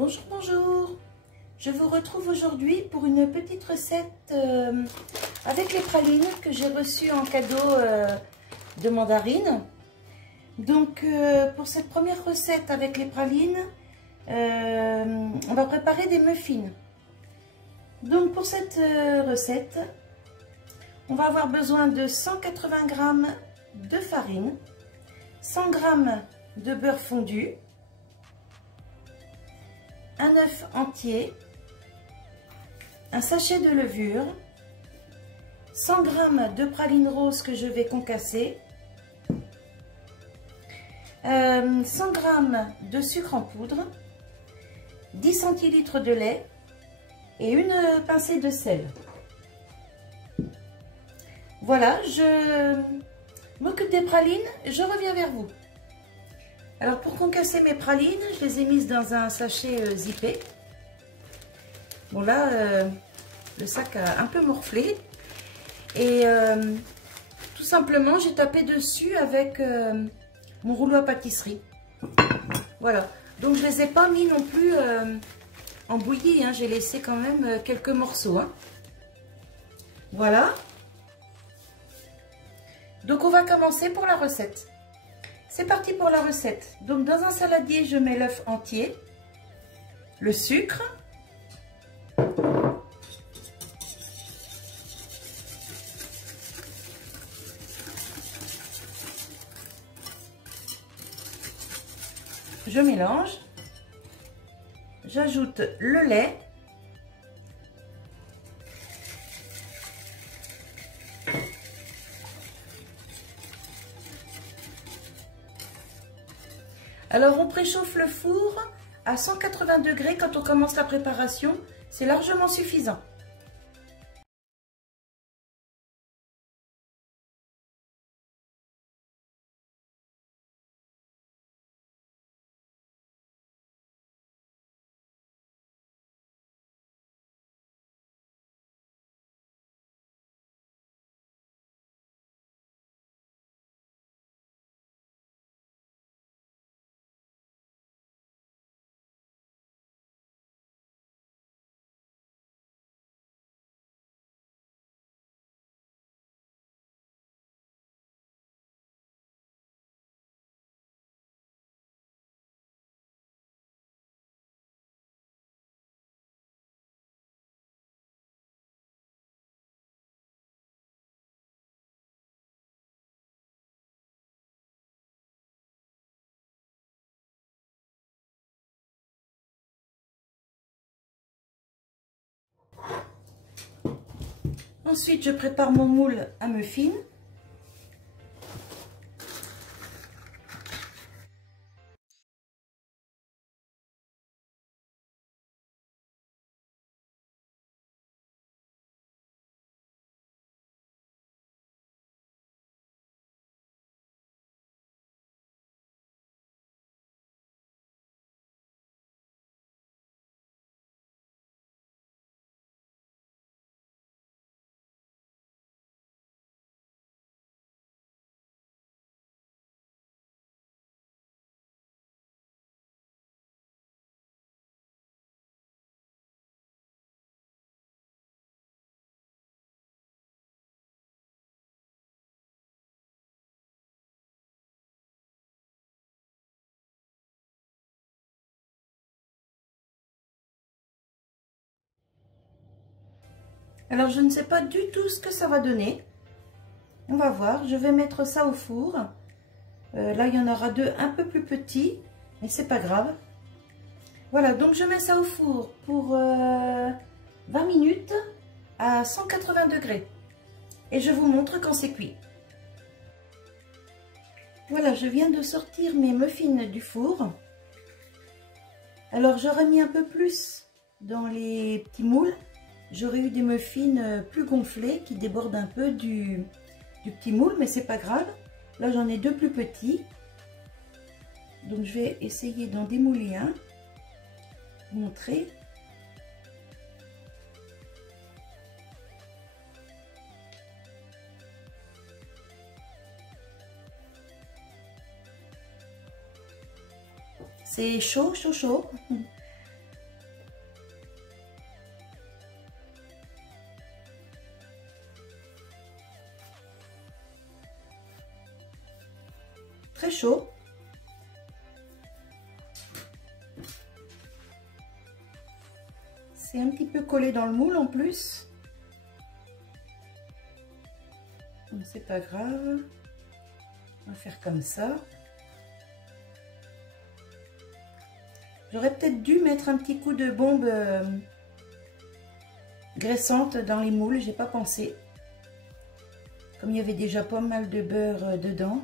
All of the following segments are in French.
Bonjour, bonjour. Je vous retrouve aujourd'hui pour une petite recette avec les pralines que j'ai reçues en cadeau de mandarine. Donc pour cette première recette avec les pralines, on va préparer des muffins. Donc pour cette recette, on va avoir besoin de 180 g de farine, 100 g de beurre fondu, un œuf entier, un sachet de levure, 100 g de pralines roses que je vais concasser, 100 g de sucre en poudre, 10 centilitres de lait et une pincée de sel. Voilà, je m'occupe des pralines, je reviens vers vous. Alors pour concasser mes pralines, je les ai mises dans un sachet zippé. Bon là, le sac a un peu morflé. Et tout simplement, j'ai tapé dessus avec mon rouleau à pâtisserie. Voilà, donc je ne les ai pas mis non plus en bouillie, hein. J'ai laissé quand même quelques morceaux. Hein. Voilà. Donc on va commencer pour la recette. C'est parti pour la recette. Donc dans un saladier, je mets l'œuf entier, le sucre, je mélange, j'ajoute le lait, alors on préchauffe le four à 180 degrés quand on commence la préparation, c'est largement suffisant. Ensuite, je prépare mon moule à muffins. Alors, je ne sais pas du tout ce que ça va donner. On va voir. Je vais mettre ça au four. Là, il y en aura deux un peu plus petits, mais c'est pas grave. Voilà, donc je mets ça au four pour 20 minutes à 180 degrés. Et je vous montre quand c'est cuit. Voilà, je viens de sortir mes muffins du four. Alors, j'aurais mis un peu plus dans les petits moules. J'aurais eu des muffins plus gonflés qui débordent un peu du petit moule, mais c'est pas grave. Là, j'en ai deux plus petits. Donc, je vais essayer d'en démouler un. Vous montrer. C'est chaud, chaud, chaud. très chaud. C'est un petit peu collé dans le moule en plus. C'est pas grave. On va faire comme ça. J'aurais peut-être dû mettre un petit coup de bombe graissante dans les moules, j'ai pas pensé. Comme il y avait déjà pas mal de beurre dedans.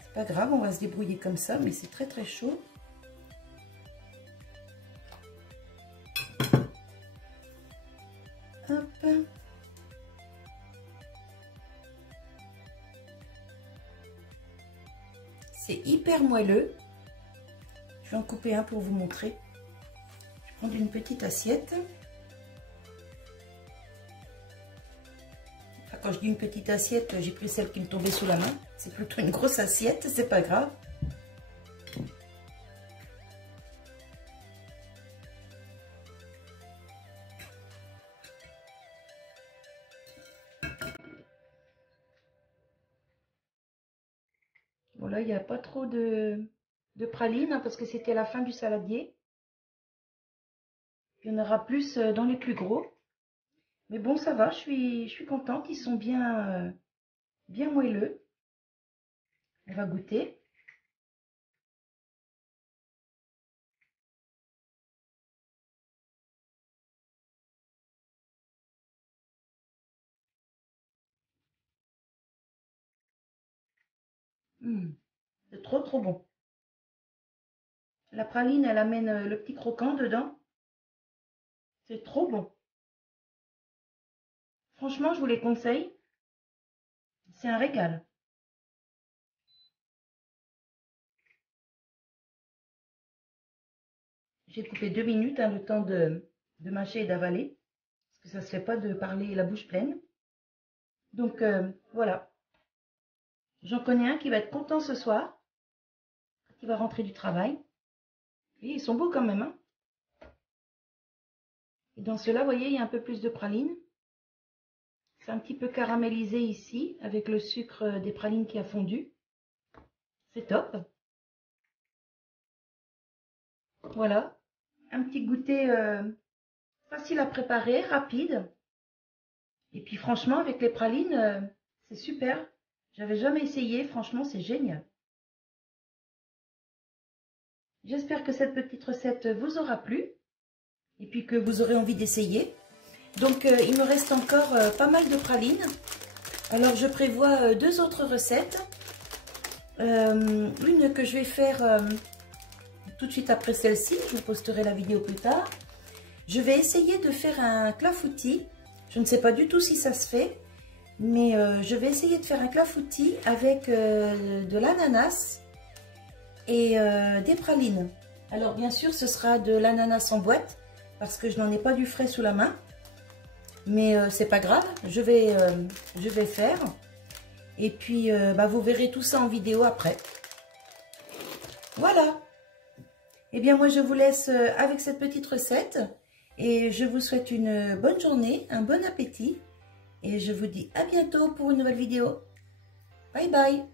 C'est pas grave, on va se débrouiller comme ça, mais c'est très très chaud. Hop. C'est hyper moelleux. Je vais en couper un pour vous montrer. Je vais prendre une petite assiette. Enfin, quand je dis une petite assiette, j'ai pris celle qui me tombait sous la main. C'est plutôt une grosse assiette, c'est pas grave. Bon là, il n'y a pas trop de pralines hein, parce que c'était la fin du saladier. Il y en aura plus dans les plus gros. Mais bon, ça va, je suis contente. Ils sont bien moelleux. On va goûter. C'est trop trop bon. La praline, elle amène le petit croquant dedans. C'est trop bon. Franchement, je vous les conseille. C'est un régal. J'ai coupé 2 minutes, hein, le temps de mâcher et d'avaler. Parce que ça ne se fait pas de parler la bouche pleine. Donc, voilà. J'en connais un qui va être content ce soir. Qui va rentrer du travail. Et ils sont beaux quand même. Hein. Et dans ceux-là, vous voyez, il y a un peu plus de praline. C'est un petit peu caramélisé ici, avec le sucre des pralines qui a fondu. C'est top. Voilà. Un petit goûter facile à préparer, rapide. Et puis franchement, avec les pralines, c'est super. J'avais jamais essayé, franchement, c'est génial. J'espère que cette petite recette vous aura plu. Et puis que vous aurez envie d'essayer. Donc, il me reste encore pas mal de pralines. Alors, je prévois 2 autres recettes. Une que je vais faire tout de suite après celle-ci. Je vous posterai la vidéo plus tard. Je vais essayer de faire un clafoutis. Je ne sais pas du tout si ça se fait. Mais je vais essayer de faire un clafoutis avec de l'ananas et des pralines. Alors, bien sûr, ce sera de l'ananas en boîte. Parce que je n'en ai pas du frais sous la main. Mais c'est pas grave, je vais faire. Et puis, vous verrez tout ça en vidéo après. Voilà. Eh bien, moi, je vous laisse avec cette petite recette. Et je vous souhaite une bonne journée, un bon appétit. Et je vous dis à bientôt pour une nouvelle vidéo. Bye bye.